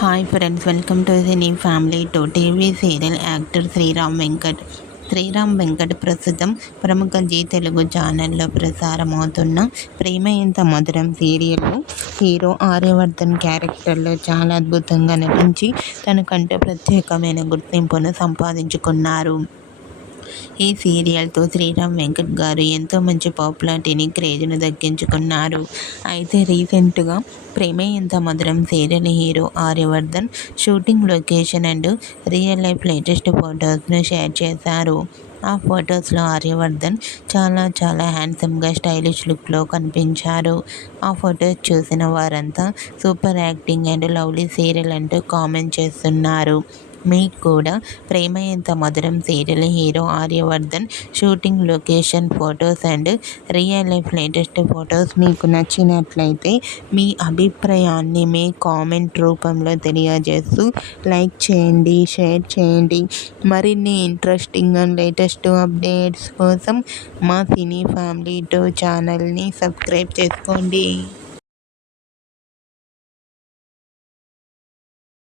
Hi friends, welcome to cine family to TV serial actor Sriram Venkat ప్రస్తుతం ప్రముఖ G Telugu ఛానల్లో ప్రసారమవుతున్న ప్రేమ ఎంత మధురం సీరియల్లో హీరో ఆర్యవర్ధన్ క్యారెక్టర్లో చాలా అద్భుతంగా నటించి తనకంటే ప్రత్యేకమైన గుర్తింపును సంపాదించుకున్నారు. ఈ సీరియల్తో శ్రీరామ్ వెంకట్ గారు ఎంతో మంచి పాపులారిటీని, క్రేజ్ను దక్కించుకున్నారు. అయితే రీసెంట్గా Prema Entha Madhuram serial hero Aryavardhan shooting location and real life latest ఫొటోస్ను షేర్ చేశారు. ఆ ఫొటోస్లో ఆర్యవర్ధన్ చాలా హ్యాండ్సమ్గా స్టైలిష్ లుక్లో కనిపించారు. ఆ ఫొటోస్ చూసిన వారంతా super acting and lovely serial అంటూ కామెంట్ చేస్తున్నారు. మీకు కూడా ప్రేమ Entha Madhuram serial hero Aryavardhan shooting location photos and real life latest photos మీకు నచ్చినట్లయితే మీ అభిప్రాయాన్ని మీ కామెంట్ రూపంలో తెలియజేస్తూ లైక్ చేయండి, షేర్ చేయండి. మరిన్ని ఇంట్రెస్టింగ్ అండ్ లేటెస్ట్ అప్డేట్స్ కోసం మా సినీ ఫ్యామిలీ 2 ఛానల్ని సబ్స్క్రైబ్ చేసుకోండి.